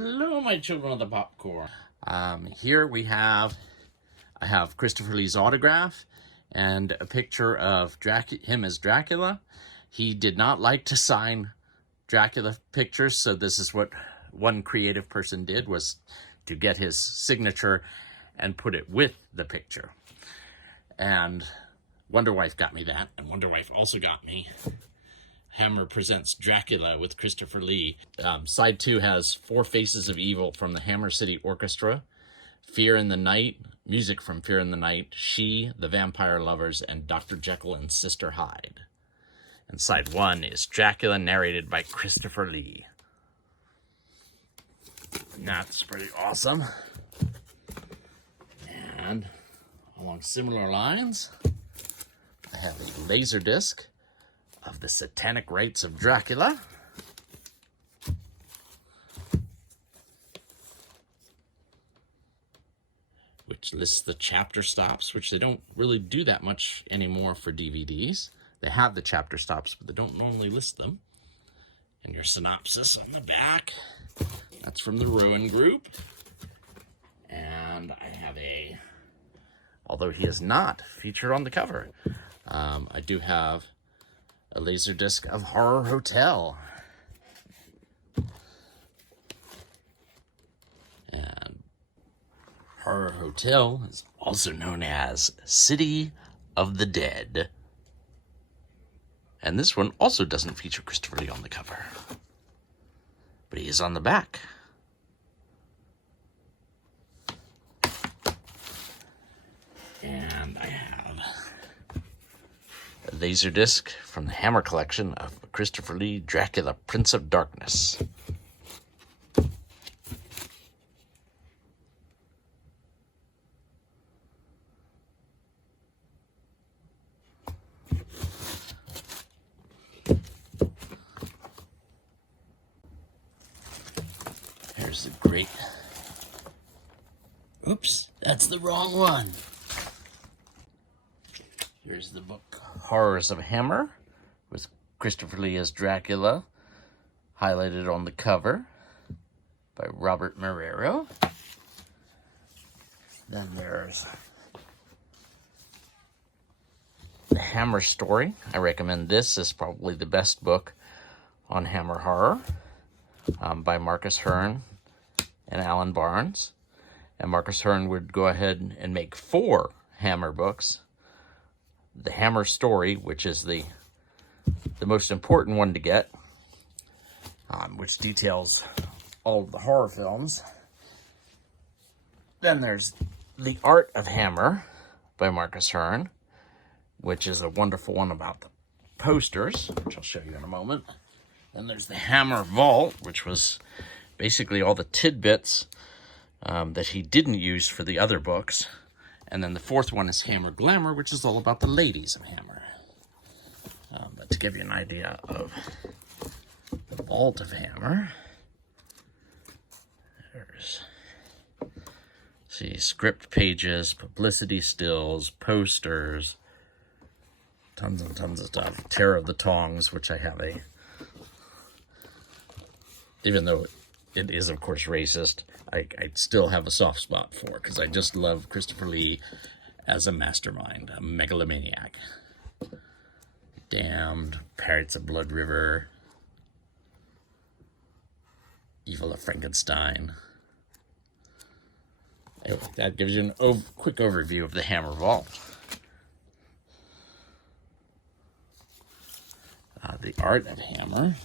Hello, my children of the popcorn. Here I have Christopher Lee's autograph and a picture of him as Dracula. He did not like to sign Dracula pictures, so this is what one creative person did, was to get his signature and put it with the picture. And Wonder Wife got me that, and Wonder Wife also got me Hammer Presents Dracula with Christopher Lee. Side 2 has Four Faces of Evil from the Hammer City Orchestra, Fear in the Night, music from Fear in the Night, She, The Vampire Lovers, and Dr. Jekyll and Sister Hyde. And side 1 is Dracula, narrated by Christopher Lee. That's pretty awesome. And along similar lines, I have a laser disc of the Satanic Rites of Dracula. Which lists the chapter stops, which they don't really do that much anymore for DVDs. They have the chapter stops, but they don't normally list them. And your synopsis on the back. That's from the Rowan Group. And I have although he is not featured on the cover, I do have a laser disc of Horror Hotel. And Horror Hotel is also known as City of the Dead. And this one also doesn't feature Christopher Lee on the cover, but he is on the back. And I have a laser disc from the Hammer collection of Christopher Lee, Dracula, Prince of Darkness. There's the great... Oops, that's the wrong one. Here's the book Horrors of Hammer with Christopher Lee as Dracula, highlighted on the cover by Robert Marrero. Then there's the Hammer story. I recommend this as probably the best book on Hammer horror, by Marcus Hearn and Alan Barnes. And Marcus Hearn would go ahead and make 4 Hammer books. The Hammer story, which is the most important one to get, which details all of the horror films. Then there's The Art of Hammer by Marcus Hearn, which is a wonderful one about the posters, which I'll show you in a moment. Then there's the Hammer Vault, which was basically all the tidbits that he didn't use for the other books. And then the 4th one is Hammer Glamour, which is all about the ladies of Hammer. But to give you an idea of the Vault of Hammer, there's, script pages, publicity stills, posters, tons and tons of stuff. Terror of the Tongs, which I have even though it is, of course, racist, I still have a soft spot for, because I just love Christopher Lee as a mastermind, a megalomaniac. Damned, Pirates of Blood River, Evil of Frankenstein. Anyway, that gives you a quick overview of the Hammer Vault. The Art of Hammer.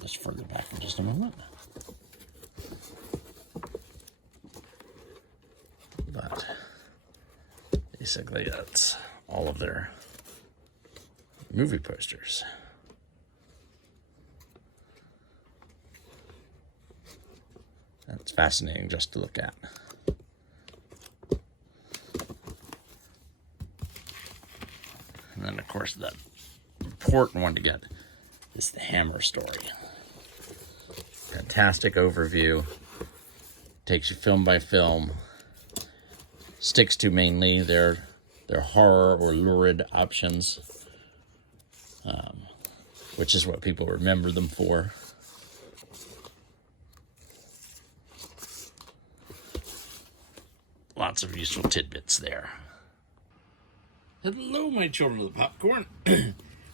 This further back in just a moment. But basically that's all of their movie posters. That's fascinating just to look at. And then, of course, the important one to get is the Hammer story. Fantastic overview. Takes you film by film. Sticks to mainly their horror or lurid options, which is what people remember them for. lots of useful tidbits there. Hello, my children of the popcorn.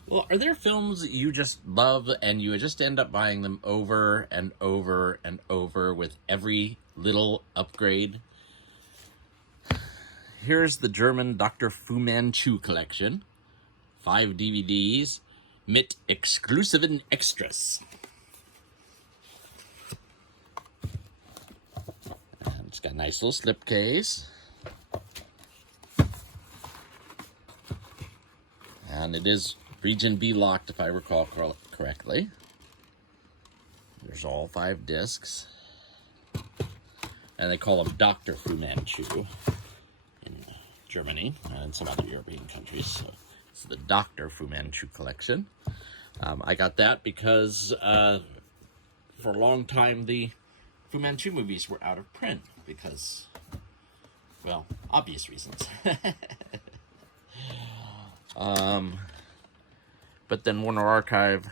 Well, are there films that you just love and you just end up buying them over and over and over with every little upgrade? Here's the German Dr. Fu Manchu collection. 5 DVDs mit exklusiven Extras. And it's got a nice little slipcase. And it is Region B locked, if I recall correctly. There's all 5 discs. And they call him Dr. Fu Manchu in Germany and some other European countries. So it's the Dr. Fu Manchu collection. I got that because for a long time the Fu Manchu movies were out of print because, well, obvious reasons. But then Warner Archive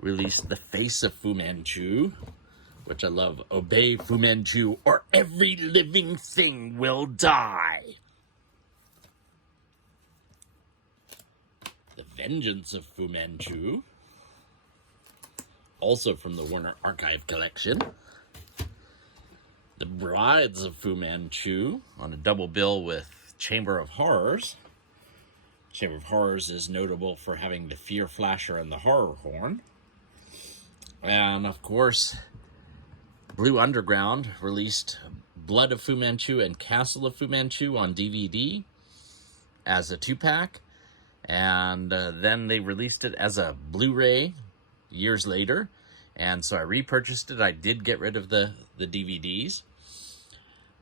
released The Face of Fu Manchu, which I love. Obey Fu Manchu or every living thing will die. The Vengeance of Fu Manchu, also from the Warner Archive collection. The Brides of Fu Manchu on a double bill with Chamber of Horrors. Chamber of Horrors is notable for having the Fear Flasher and the Horror Horn. And of course, Blue Underground released Blood of Fu Manchu and Castle of Fu Manchu on DVD as a 2-pack. And then they released it as a Blu-ray years later. And so I repurchased it. I did get rid of the DVDs.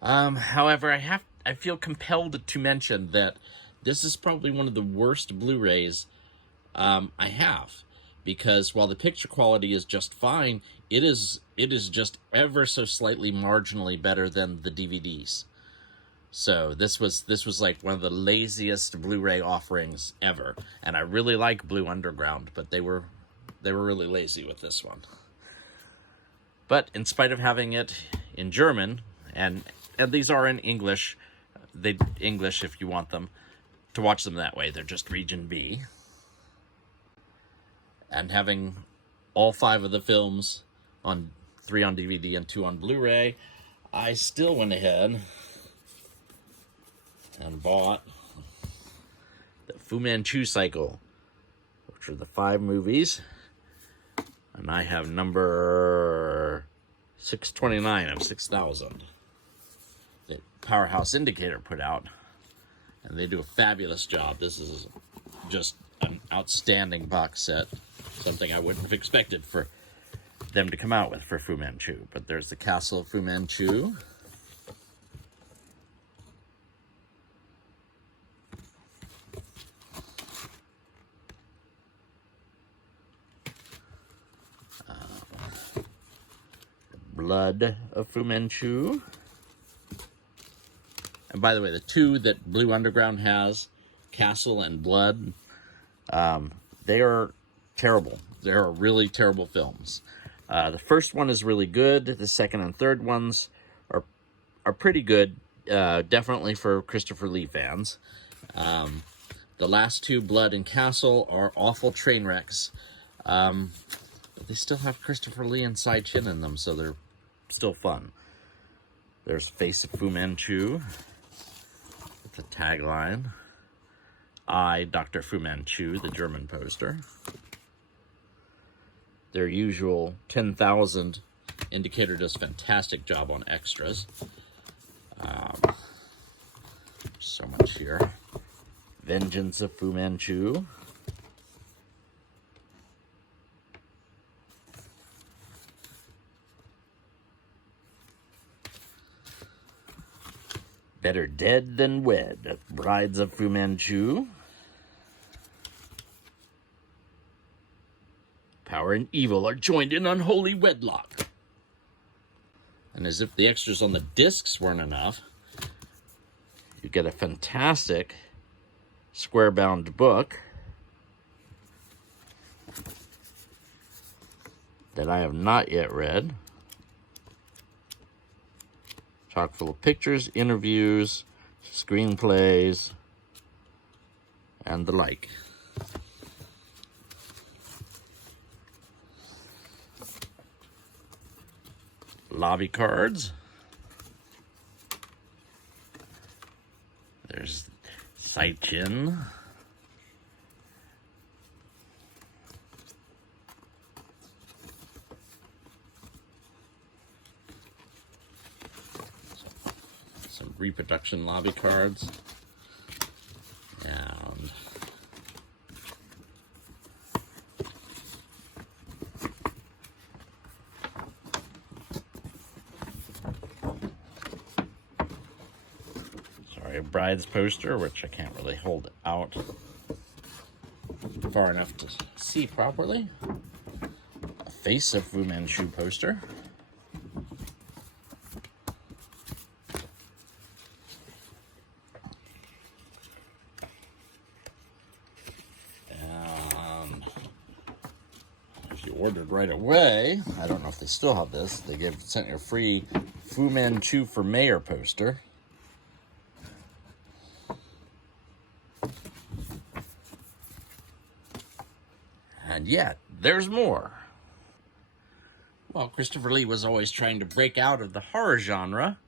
However, I feel compelled to mention that this is probably one of the worst Blu-rays I have, because while the picture quality is just fine, it is just ever so slightly marginally better than the DVDs. So this was like one of the laziest Blu-ray offerings ever, and I really like Blue Underground, but they were really lazy with this one. But in spite of having it in German, and these are in English, English if you want them to watch them that way, they're just Region B. And having all 5 of the films, 3 on DVD and 2 on Blu-ray, I still went ahead and bought the Fu Manchu cycle, which are the 5 movies. And I have number 629 of 6,000 that Powerhouse Indicator put out. And they do a fabulous job. This is just an outstanding box set. Something I wouldn't have expected for them to come out with for Fu Manchu. But there's the Castle of Fu Manchu. Blood of Fu Manchu. And by the way, the 2 that Blue Underground has, Castle and Blood, they are terrible. They are really terrible films. The first one is really good. The second and third ones are pretty good, definitely for Christopher Lee fans. The last 2, Blood and Castle, are awful train wrecks. But they still have Christopher Lee and Cy Chin in them, so they're still fun. There's Face of Fu Manchu. The tagline, I, Dr. Fu Manchu, the German poster. Their usual 10,000 indicator does a fantastic job on extras. So much here. Vengeance of Fu Manchu. Better Dead Than Wed, Brides of Fu Manchu. Power and evil are joined in unholy wedlock. And as if the extras on the discs weren't enough, you get a fantastic square-bound book that I have not yet read, which chock full of pictures, interviews, screenplays, and the like. Lobby cards. There's Saichin. Some reproduction lobby cards. And a bride's poster, which I can't really hold out far enough to see properly. A face of Fu Manchu poster. And if you ordered right away, I don't know if they still have this, they sent you a free Fu Manchu for Mayor poster. And yet, there's more. Well, Christopher Lee was always trying to break out of the horror genre.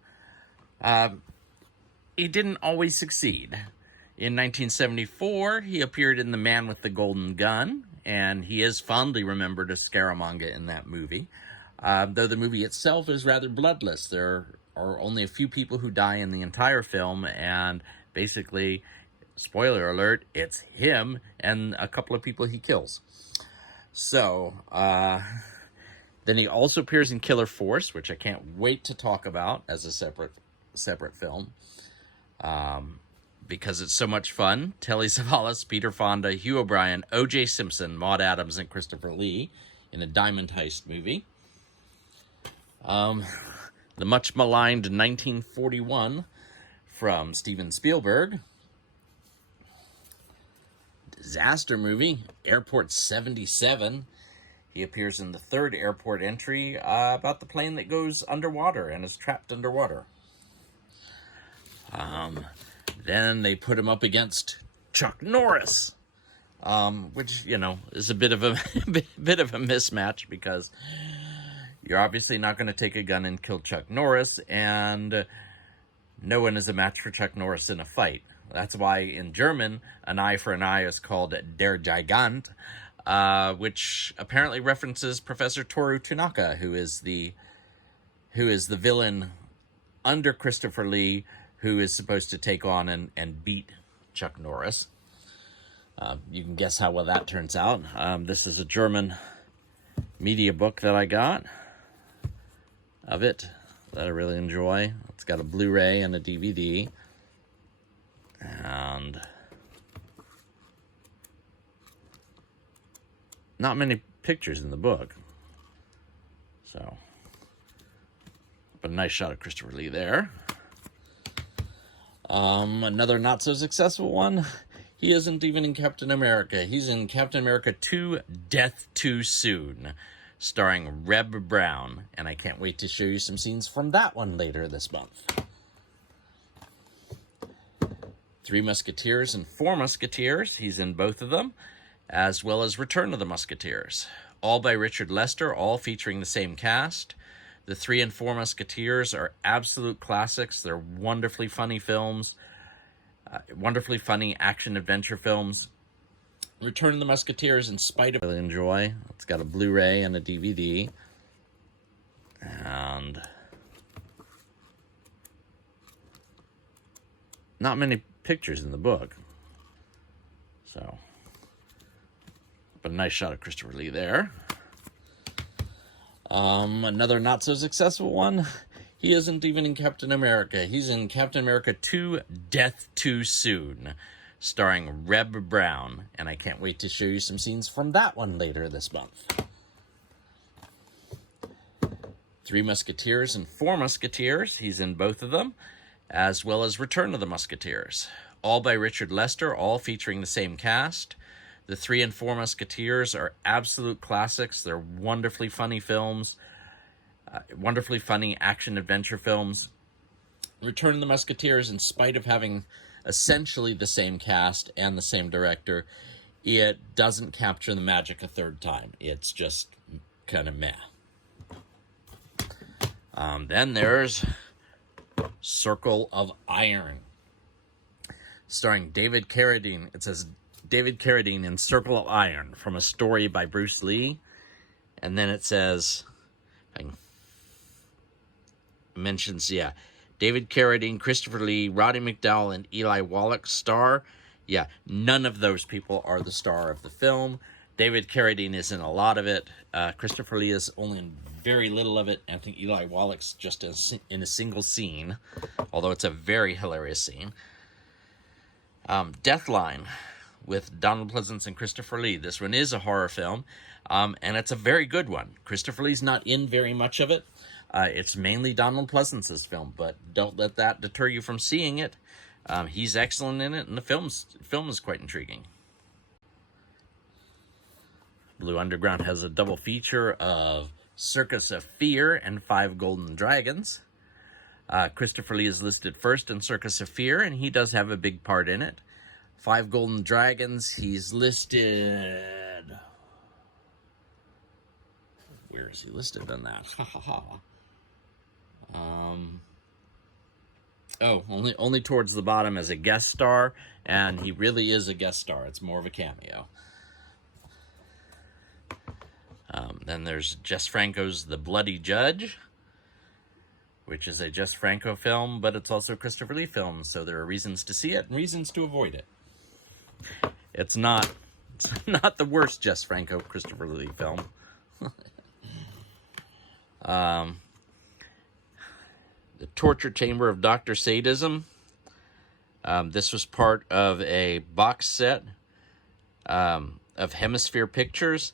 He didn't always succeed. In 1974, he appeared in The Man with the Golden Gun, and he is fondly remembered as Scaramanga in that movie. Though the movie itself is rather bloodless. There are only a few people who die in the entire film, and basically, spoiler alert, it's him and a couple of people he kills. So, then he also appears in Killer Force, which I can't wait to talk about as a separate film, because it's so much fun. Telly Savalas, Peter Fonda, Hugh O'Brien, O.J. Simpson, Maude Adams, and Christopher Lee in a diamond heist movie. The much maligned 1941 from Steven Spielberg. Disaster movie, Airport 77. He appears in the third airport entry about the plane that goes underwater and is trapped underwater. Then they put him up against Chuck Norris, which, you know, is a bit of a bit of a mismatch, because you're obviously not going to take a gun and kill Chuck Norris, and no one is a match for Chuck Norris in a fight. That's why in German, an eye for an eye is called Der Gigant, which apparently references Professor Toru Tanaka, who is the villain under Christopher Lee, who is supposed to take on and beat Chuck Norris. You can guess how well that turns out. This is a German media book that I got of it that I really enjoy. It's got a Blu-ray and a DVD. And not many pictures in the book. So, but a nice shot of Christopher Lee there. Another not so successful one. He isn't even in Captain America. He's in Captain America 2, Death Too Soon, starring Reb Brown. And I can't wait to show you some scenes from that one later this month. Three Musketeers and Four Musketeers. He's in both of them, as well as Return of the Musketeers. All by Richard Lester, all featuring the same cast. The Three and Four Musketeers are absolute classics. They're wonderfully funny films, wonderfully funny action-adventure films. Return of the Musketeers, in spite of... I really enjoy. It's got a Blu-ray and a DVD. And not many pictures in the book. So, but a nice shot of Christopher Lee there. Another not so successful one. He isn't even in Captain America. He's in Captain America 2, Death Too Soon, starring Reb Brown. And I can't wait to show you some scenes from that one later this month. Three Musketeers and Four Musketeers. He's in both of them, as well as Return of the Musketeers. All by Richard Lester, all featuring the same cast. The Three and Four Musketeers are absolute classics. They're wonderfully funny films, wonderfully funny action-adventure films. Return of the Musketeers, in spite of having essentially the same cast and the same director, it doesn't capture the magic a third time. It's just kind of meh. Then there's Circle of Iron, starring David Carradine. It says David Carradine in Circle of Iron, from a story by Bruce Lee. And then it says, mentions, David Carradine, Christopher Lee, Roddy McDowall, and Eli Wallach star. Yeah, none of those people are the star of the film. David Carradine is in a lot of it. Christopher Lee is only in very little of it. I think Eli Wallach's just in a single scene, although it's a very hilarious scene. Deathline with Donald Pleasence and Christopher Lee. This one is a horror film, and it's a very good one. Christopher Lee's not in very much of it. It's mainly Donald Pleasence's film, but don't let that deter you from seeing it. He's excellent in it, and the film is quite intriguing. Blue Underground has a double feature of Circus of Fear and Five Golden Dragons. Christopher Lee is listed first in Circus of Fear, and he does have a big part in it. Five Golden Dragons, he's listed... Where is he listed on that? Only towards the bottom as a guest star, and he really is a guest star. It's more of a cameo. Then there's Jess Franco's The Bloody Judge, which is a Jess Franco film, but it's also a Christopher Lee film, so there are reasons to see it and reasons to avoid it. It's not the worst Jess Franco Christopher Lee film. The Torture Chamber of Dr. Sadism. This was part of a box set of Hemisphere Pictures,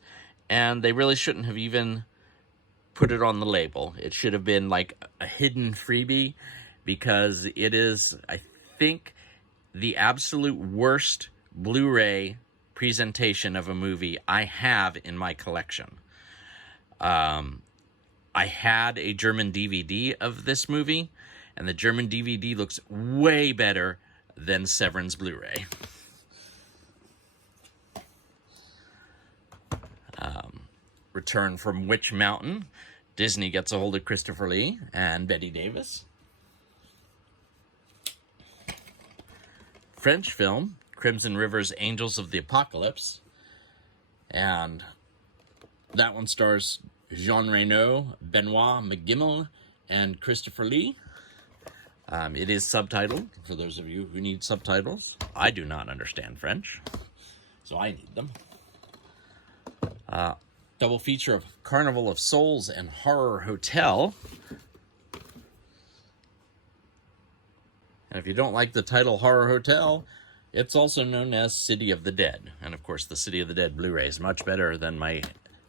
and they really shouldn't have even put it on the label. It should have been like a hidden freebie, because it is, I think, the absolute worst Blu-ray presentation of a movie I have in my collection. I had a German DVD of this movie, and the German DVD looks way better than Severin's Blu-ray. Return from Witch Mountain. Disney gets a hold of Christopher Lee and Bette Davis. French film, Crimson River's Angels of the Apocalypse. And that one stars Jean Reno, Benoit McGimmel, and Christopher Lee. It is subtitled, for those of you who need subtitles. I do not understand French, so I need them. Double feature of Carnival of Souls and Horror Hotel. And if you don't like the title Horror Hotel, it's also known as City of the Dead. And of course, the City of the Dead Blu-ray is much better than my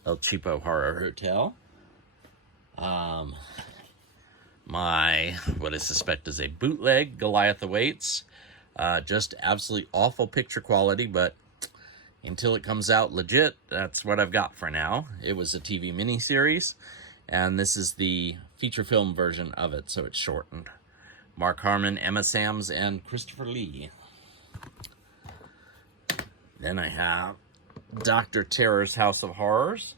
El Cheapo Horror Hotel. What I suspect is a bootleg, Goliath Awaits. Just absolutely awful picture quality, but until it comes out legit, that's what I've got for now. It was a TV miniseries, and this is the feature film version of it, so it's shortened. Mark Harmon, Emma Sams, and Christopher Lee. Then I have Dr. Terror's House of Horrors.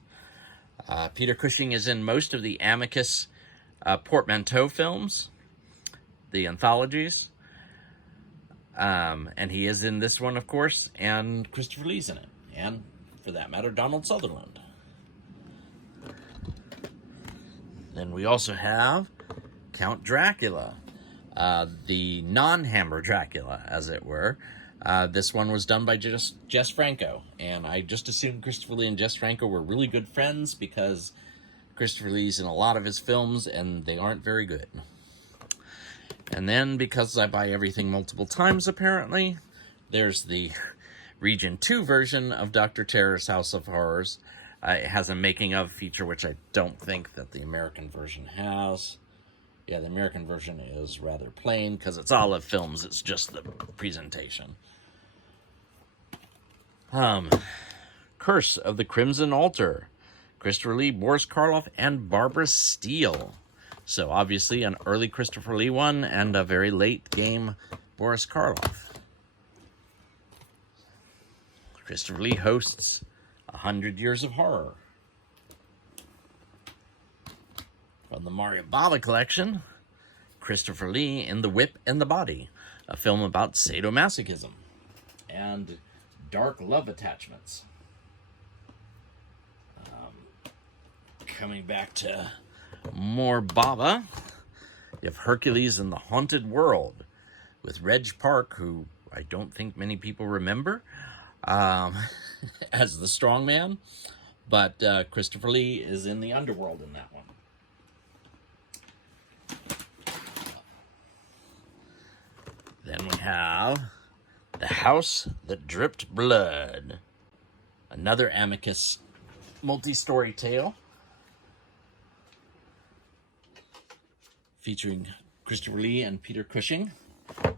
Peter Cushing is in most of the Amicus portmanteau films, the anthologies. And he is in this one, of course, and Christopher Lee's in it. And, for that matter, Donald Sutherland. Then we also have Count Dracula, the non-Hammer Dracula, as it were. This one was done by Jess Franco, and I just assumed Christopher Lee and Jess Franco were really good friends, because Christopher Lee's in a lot of his films, and they aren't very good. And then, because I buy everything multiple times, apparently, there's the Region 2 version of Dr. Terror's House of Horrors. It has a making-of feature, which I don't think that the American version has. Yeah, the American version is rather plain, because it's Olive Films. It's just the presentation. Curse of the Crimson Altar. Christopher Lee, Boris Karloff, and Barbara Steele. So obviously an early Christopher Lee one and a very late game Boris Karloff. Christopher Lee hosts 100 Years of Horror. From the Mario Bava collection, Christopher Lee in The Whip and the Body, a film about sadomasochism and dark love attachments. Coming back to more Bava, you have Hercules in the Haunted World with Reg Park, who I don't think many people remember, as the strongman, but Christopher Lee is in the underworld in that one. Then we have The House That Dripped Blood, another Amicus multi-story tale featuring Christopher Lee and Peter Cushing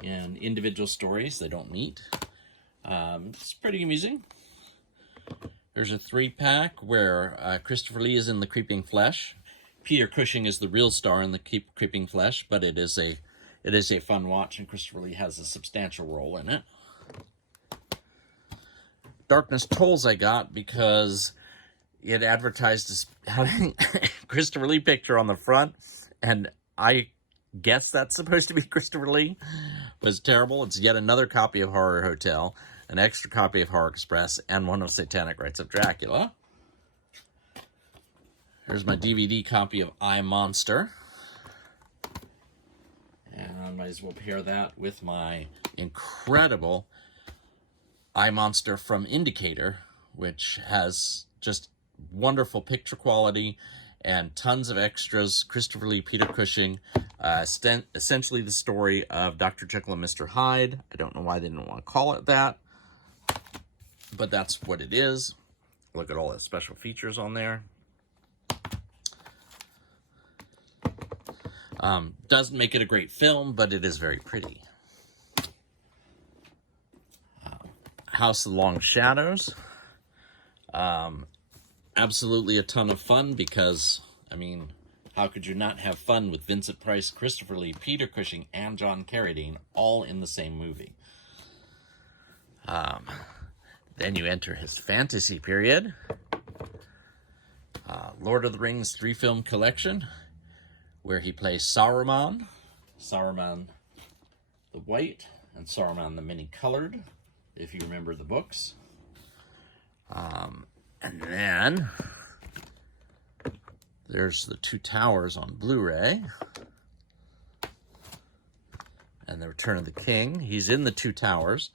in individual stories. They don't meet. It's pretty amusing. There's a 3-pack where Christopher Lee is in The Creeping Flesh. Peter Cushing is the real star in The Creeping Flesh, but it is a fun watch, and Christopher Lee has a substantial role in it. Darkness Tolls I got because it advertised as having Christopher Lee picture on the front, and I guess that's supposed to be Christopher Lee. It was terrible. It's yet another copy of Horror Hotel, an extra copy of Horror Express, and one of Satanic Rites of Dracula. Here's my DVD copy of I, Monster. And I might as well pair that with my incredible I, Monster from Indicator, which has just wonderful picture quality and tons of extras. Christopher Lee, Peter Cushing, essentially the story of Dr. Jekyll and Mr. Hyde. I don't know why they didn't want to call it that, but that's what it is. Look at all the special features on there. Doesn't make it a great film, but it is very pretty. House of Long Shadows. Absolutely a ton of fun because, I mean, how could you not have fun with Vincent Price, Christopher Lee, Peter Cushing, and John Carradine all in the same movie? Then you enter his fantasy period. Lord of the Rings 3-film collection, where he plays Saruman the White, and Saruman the Many-Colored, if you remember the books. And then there's the Two Towers on Blu-ray. And the Return of the King. He's in the Two Towers.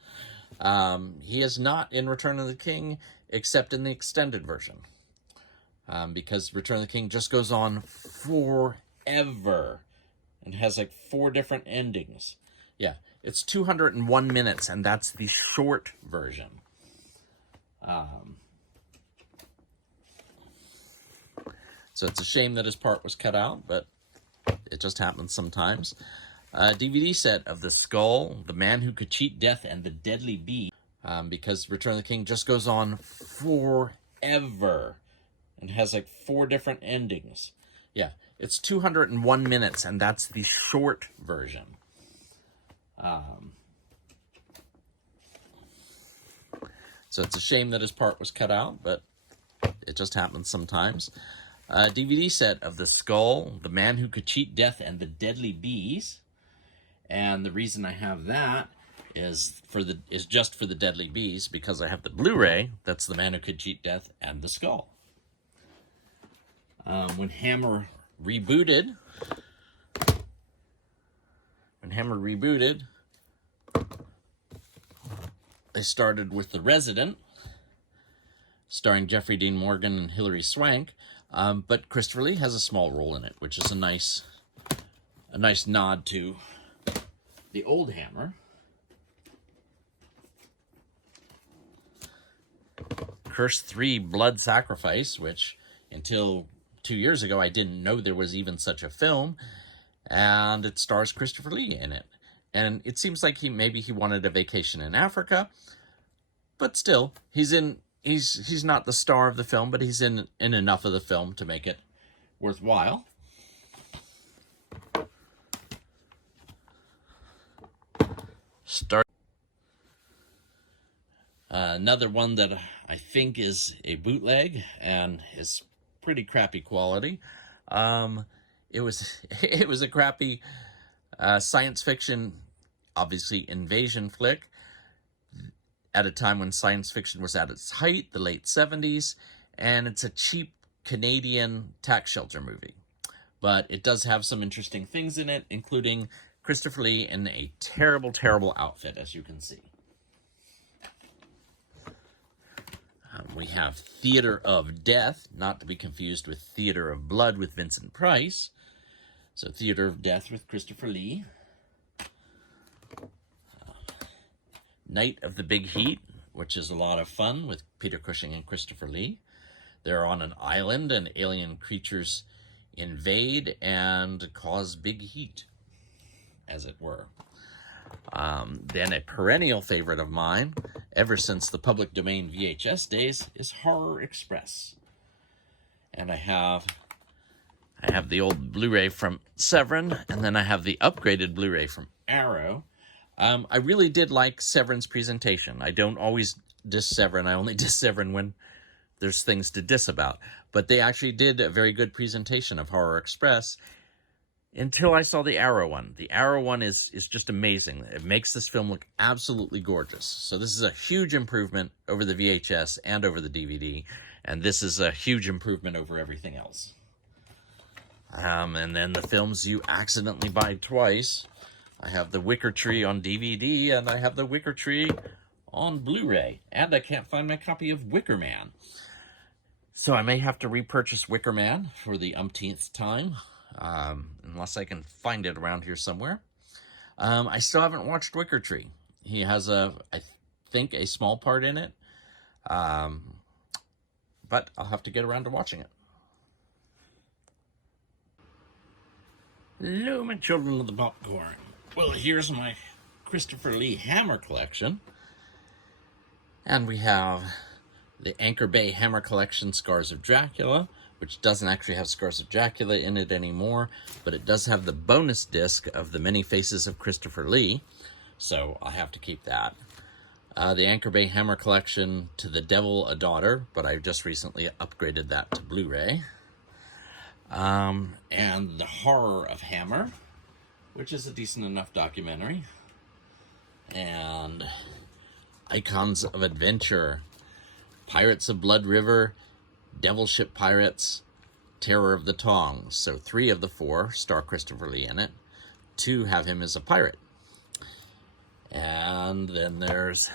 He is not in Return of the King, except in the extended version. Because Return of the King just goes on forever. And has like 4 different endings. Yeah, it's 201 minutes, and that's the short version. So it's a shame that his part was cut out, but it just happens sometimes. DVD set of The Skull, The Man Who Could Cheat Death, and The Deadly Bee, because Return of the King just goes on forever and has like 4 different endings. Yeah, it's 201 minutes, and that's the short version. So it's a shame that his part was cut out, but it just happens sometimes. DVD set of The Skull, The Man Who Could Cheat Death, and The Deadly Bees. And the reason I have that is just for the Deadly Bees, because I have the Blu-ray that's The Man Who Could Cheat Death and The Skull. When Hammer rebooted, they started with The Resident, starring Jeffrey Dean Morgan and Hilary Swank, but Christopher Lee has a small role in it, which is a nice nod to the old Hammer. Curse 3 Blood Sacrifice, which until 2 years ago I didn't know there was even such a film, and it stars Christopher Lee in it. And it seems like maybe he wanted a vacation in Africa, but still, he's not the star of the film, but he's in enough of the film to make it worthwhile. Another one that I think is a bootleg and is pretty crappy quality. It was it was a crappy science fiction, obviously invasion flick at a time when science fiction was at its height, the late 70s, and it's a cheap Canadian tax shelter movie. But it does have some interesting things in it, including Christopher Lee in a terrible, terrible outfit, as you can see. We have Theater of Death, not to be confused with Theater of Blood with Vincent Price. So Theater of Death with Christopher Lee. Night of the Big Heat, which is a lot of fun with Peter Cushing and Christopher Lee. They're on an island and alien creatures invade and cause big heat, as it were. Then a perennial favorite of mine, ever since the public domain VHS days, is Horror Express. And I have the old Blu-ray from Severin, and then I have the upgraded Blu-ray from Arrow. I really did like Severin's presentation. I don't always diss Severin. I only diss Severin when there's things to diss about. But they actually did a very good presentation of Horror Express until I saw the Arrow one. The Arrow one is just amazing. It makes this film look absolutely gorgeous. So this is a huge improvement over the VHS and over the DVD. And this is a huge improvement over everything else. And then the films you accidentally buy twice. I have The Wicker Tree on DVD, and I have The Wicker Tree on Blu-ray. And I can't find my copy of Wicker Man. So I may have to repurchase Wicker Man for the umpteenth time, unless I can find it around here somewhere. I still haven't watched Wicker Tree. He has, I think, a small part in it. But I'll have to get around to watching it. Hello, my children of the popcorn. Well, here's my Christopher Lee Hammer collection. And we have the Anchor Bay Hammer Collection Scars of Dracula, which doesn't actually have Scars of Dracula in it anymore, but it does have the bonus disc of the Many Faces of Christopher Lee, so I have to keep that. The Anchor Bay Hammer Collection To the Devil, a Daughter, but I just recently upgraded that to Blu-ray. And The Horror of Hammer, which is a decent enough documentary. And Icons of Adventure, Pirates of Blood River, Devil Ship Pirates, Terror of the Tongs. So 3 of the 4 star Christopher Lee in it. 2 have him as a pirate. And then there's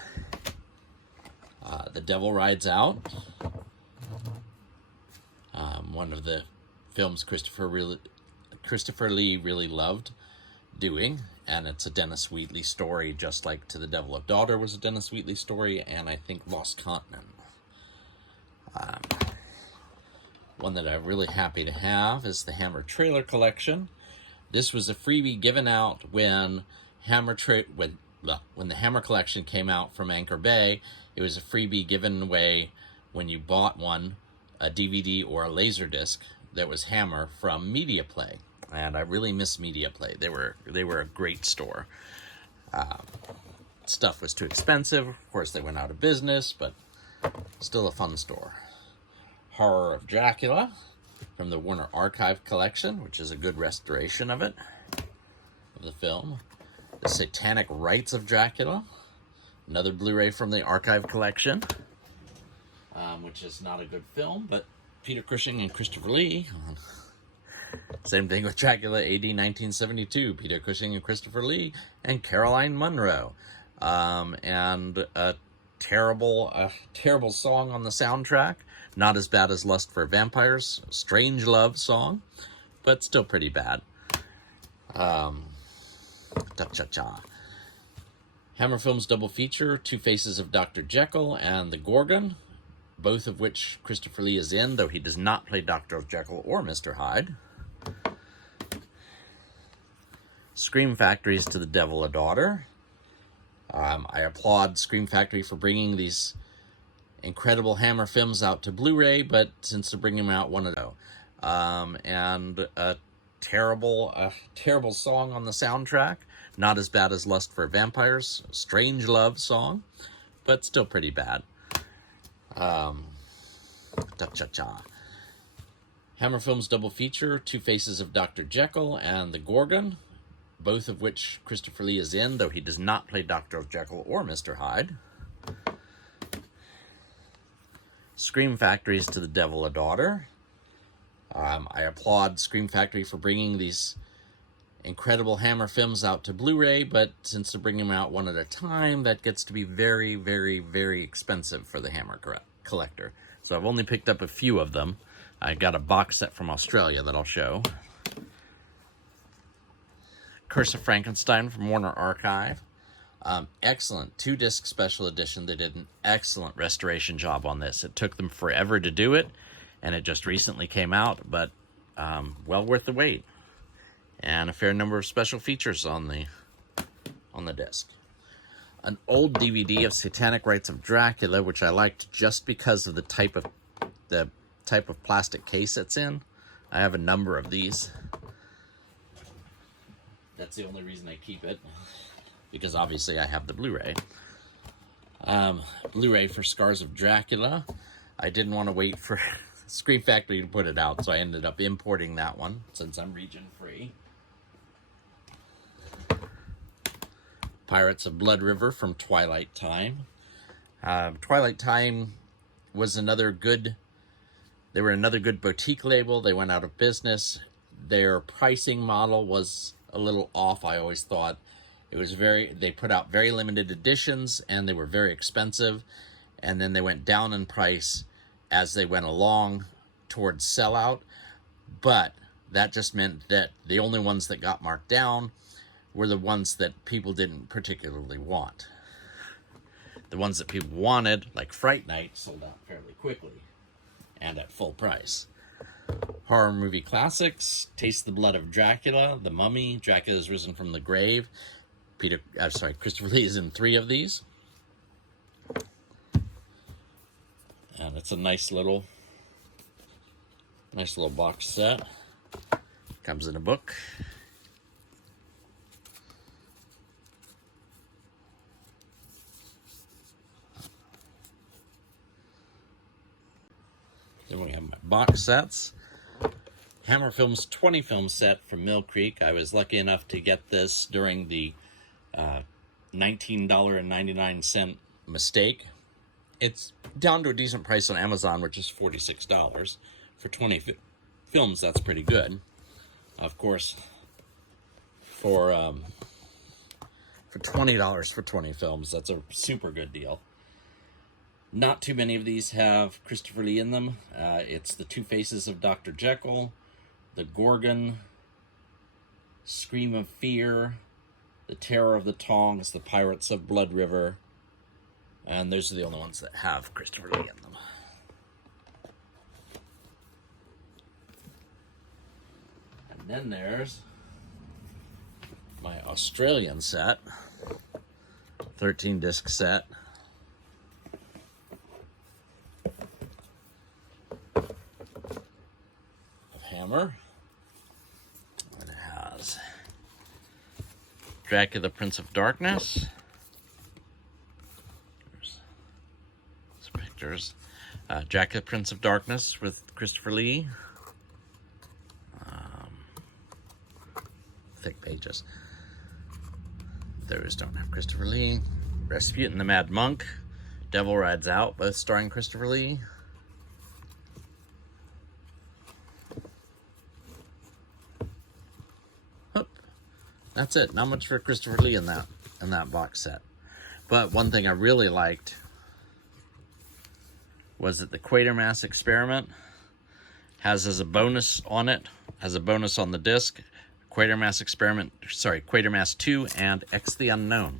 The Devil Rides Out. One of the films Christopher Lee really loved doing, and it's a Dennis Wheatley story, just like To the Devil, a Daughter was a Dennis Wheatley story, and I think Lost Continent. One that I'm really happy to have is the Hammer Trailer Collection. This was a freebie given out when when the Hammer Collection came out from Anchor Bay. It was a freebie given away when you bought one, a DVD or a Laserdisc that was Hammer from Media Play. And I really miss Media Play. They were a great store. Stuff was too expensive. Of course, they went out of business, but still a fun store. Horror of Dracula from the Warner Archive Collection, which is a good restoration of it, of the film. The Satanic Rites of Dracula, another Blu-ray from the Archive Collection, which is not a good film, but Peter Cushing and Christopher Lee. Same thing with Dracula AD 1972, Peter Cushing and Christopher Lee, and Caroline Munro. And a terrible song on the soundtrack. Not as bad as Lust for Vampires, Strange Love song, but still pretty bad. Hammer Films double feature, Two Faces of Dr. Jekyll and The Gorgon, both of which Christopher Lee is in, though he does not play Dr. Jekyll or Mr. Hyde. Scream Factory's To the Devil, a Daughter. I applaud Scream Factory for bringing these incredible Hammer films out to Blu-ray, but since they're bringing them out one ago. And a terrible song on the soundtrack. Not as bad as Lust for Vampires, Strange Love song, but still pretty bad. Hammer Films double feature, Two Faces of Dr. Jekyll and The Gorgon, both of which Christopher Lee is in, though he does not play Dr. Jekyll or Mr. Hyde. Scream Factory's To the Devil a Daughter. I applaud Scream Factory for bringing these incredible Hammer films out to Blu-ray, but since they're bringing them out one at a time, that gets to be very, very, very expensive for the Hammer collector. So I've only picked up a few of them. I got a box set from Australia that I'll show. Curse of Frankenstein from Warner Archive. Excellent 2-disc special edition. They did an excellent restoration job on this. It took them forever to do it, and it just recently came out, but well worth the wait. And a fair number of special features on the disc. An old DVD of Satanic Rites of Dracula, which I liked just because of the type of plastic case it's in. I have a number of these. That's the only reason I keep it, because obviously I have the Blu-ray. Blu-ray for Scars of Dracula. I didn't want to wait for Scream Factory to put it out, so I ended up importing that one since I'm region free. Pirates of Blood River from Twilight Time. Twilight Time was another good boutique label. They went out of business. Their pricing model was a little off, I always thought. They put out very limited editions, and they were very expensive, and then they went down in price as they went along towards sellout. But that just meant that the only ones that got marked down were the ones that people didn't particularly want. The ones that people wanted, like Fright Night, sold out fairly quickly and at full price. Horror movie classics: Taste the Blood of Dracula, The Mummy, Dracula is Risen from the Grave. Christopher Lee is in 3 of these. And it's a nice little box set. Comes in a book. Then we have my box sets. Hammer Films 20 film set from Mill Creek. I was lucky enough to get this during the $19.99 mistake. It's down to a decent price on Amazon, which is $46. For 20 films, that's pretty good. Of course, for $20 for 20 films, that's a super good deal. Not too many of these have Christopher Lee in them. It's the Two Faces of Dr. Jekyll, The Gorgon, Scream of Fear, The Terror of the Tongs, The Pirates of Blood River, and those are the only ones that have Christopher Lee in them. And then there's my Australian set, 13-disc set. Hammer. And it has Dracula, Prince of Darkness. There's some pictures. Dracula, Prince of Darkness with Christopher Lee. Thick pages. Those don't have Christopher Lee. Rasputin the Mad Monk. Devil Rides Out, both starring Christopher Lee. That's it. Not much for Christopher Lee in that box set. But one thing I really liked was that the Quatermass Experiment has as a bonus on it, as a bonus on the disc, Quatermass 2 and X the Unknown.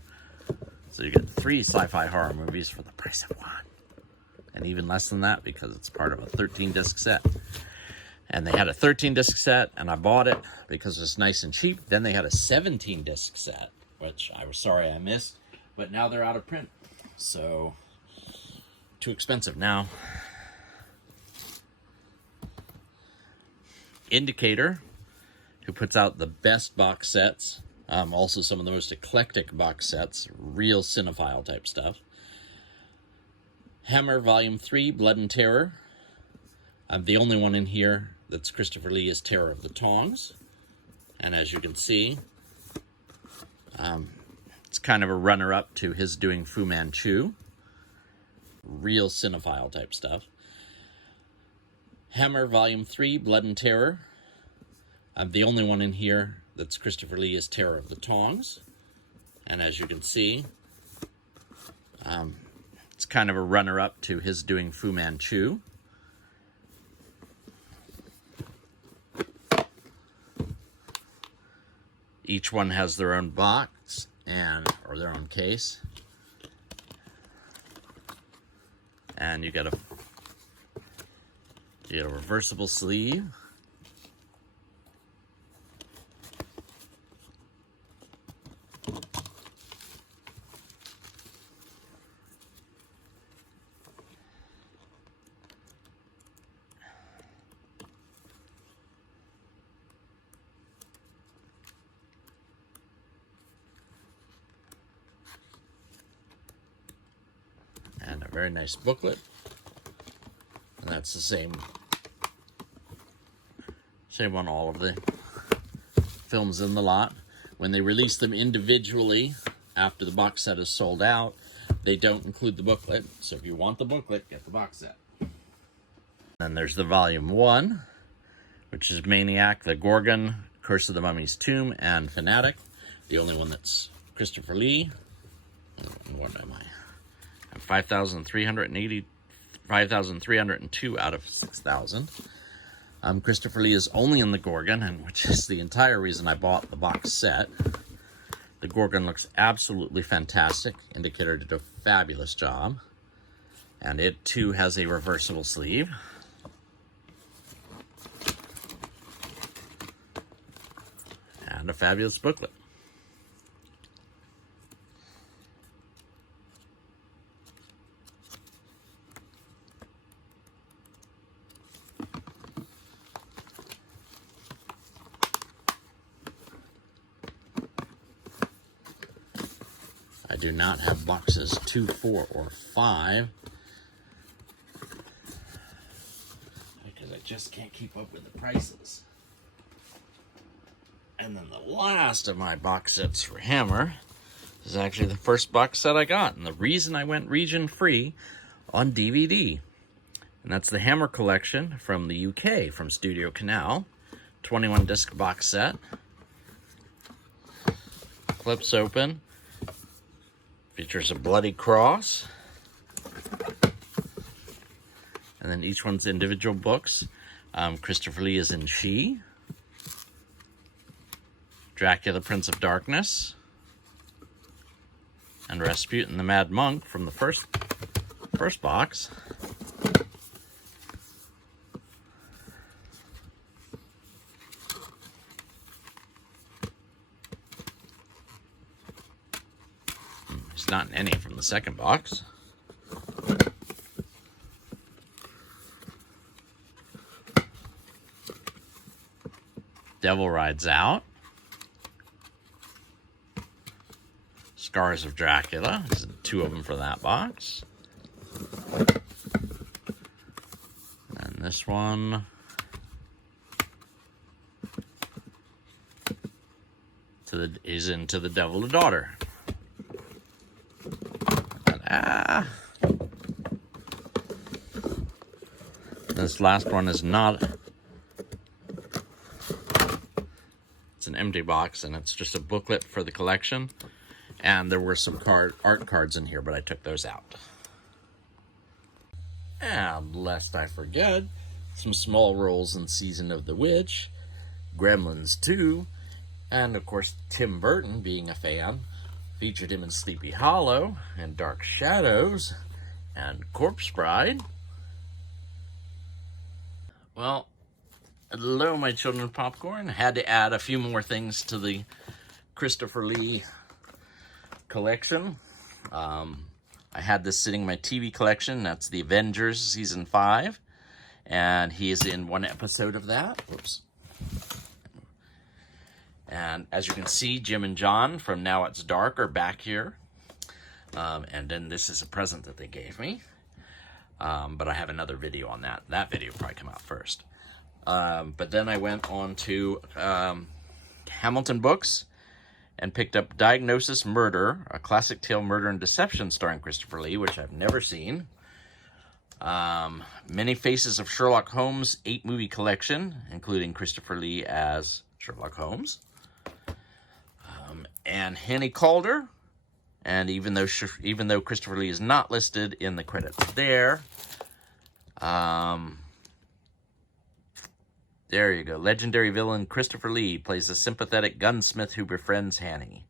So you get 3 sci-fi horror movies for the price of 1. And even less than that because it's part of a 13-disc set. And they had a 13-disc set, and I bought it because it's nice and cheap. Then they had a 17-disc set, which I was sorry I missed. But now they're out of print. So, too expensive now. Indicator, who puts out the best box sets. Also some of the most eclectic box sets, real cinephile type stuff. Hammer Volume 3, Blood and Terror. The only one in here that's Christopher Lee is Terror of the Tongs. And as you can see, it's kind of a runner-up to his doing Fu Manchu. Real cinephile type stuff. Hammer Volume 3, Blood and Terror. The only one in here that's Christopher Lee is Terror of the Tongs. And as you can see, it's kind of a runner-up to his doing Fu Manchu. Each one has their own box or their own case. And you get a reversible sleeve. And a very nice booklet. And that's the same on all of the films in the lot. When they release them individually after the box set is sold out, they don't include the booklet. So if you want the booklet, get the box set. Then there's the Volume 1, which is Maniac, The Gorgon, Curse of the Mummy's Tomb, and Fanatic. The only one that's Christopher Lee. What am I? 5,302 out of 6,000. Christopher Lee is only in The Gorgon, and which is the entire reason I bought the box set. The Gorgon looks absolutely fantastic. Indicator did a fabulous job. And it, too, has a reversible sleeve. And a fabulous booklet. I do not have boxes 2, 4, or 5 because I just can't keep up with the prices. And then the last of my box sets for Hammer is actually the first box set I got, and the reason I went region free on DVD. And that's the Hammer collection from the UK, from Studio Canal. 21 disc box set. Flips open. Features a bloody cross. And then each one's individual books. Christopher Lee is in She. Dracula, Prince of Darkness. And Rasputin, the Mad Monk from the first box. There's not any from the second box. Devil Rides Out. Scars of Dracula. There's 2 of them for that box. And this one is into the Devil a Daughter. This last one is not. It's an empty box, and it's just a booklet for the collection. And there were some art cards in here, but I took those out. And lest I forget, some small roles in Season of the Witch, Gremlins 2, and of course Tim Burton, being a fan, featured him in Sleepy Hollow and Dark Shadows and Corpse Bride. Well, hello my children of popcorn. Had to add a few more things to the Christopher Lee collection. I had this sitting in my TV collection. That's the Avengers Season 5. And he is in one episode of that. Whoops. And as you can see, Jim and John from Now It's Dark are back here. And then this is a present that they gave me. But I have another video on that. That video will probably come out first. But then I went on to Hamilton Books and picked up Diagnosis Murder, a classic tale Murder and Deception starring Christopher Lee, which I've never seen. Many Faces of Sherlock Holmes 8-movie collection, including Christopher Lee as Sherlock Holmes. And Henny Calder. And even though Christopher Lee is not listed in the credits there, there you go. Legendary villain Christopher Lee plays a sympathetic gunsmith who befriends Hanny.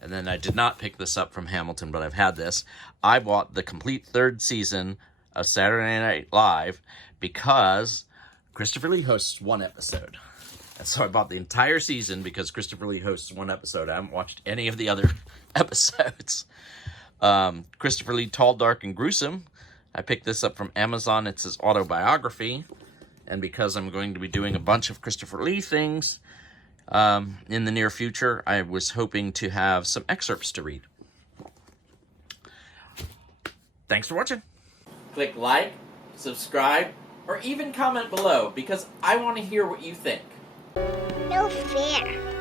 And then I did not pick this up from Hamilton, but I've had this. I bought the complete 3rd season of Saturday Night Live because Christopher Lee hosts 1 episode. And so I bought the entire season because Christopher Lee hosts 1 episode. I haven't watched any of the other episodes. Christopher Lee, Tall, Dark, and Gruesome. I picked this up from Amazon. It's his autobiography. And because I'm going to be doing a bunch of Christopher Lee things in the near future, I was hoping to have some excerpts to read. Thanks for watching. Click like, subscribe, or even comment below because I want to hear what you think. No fair.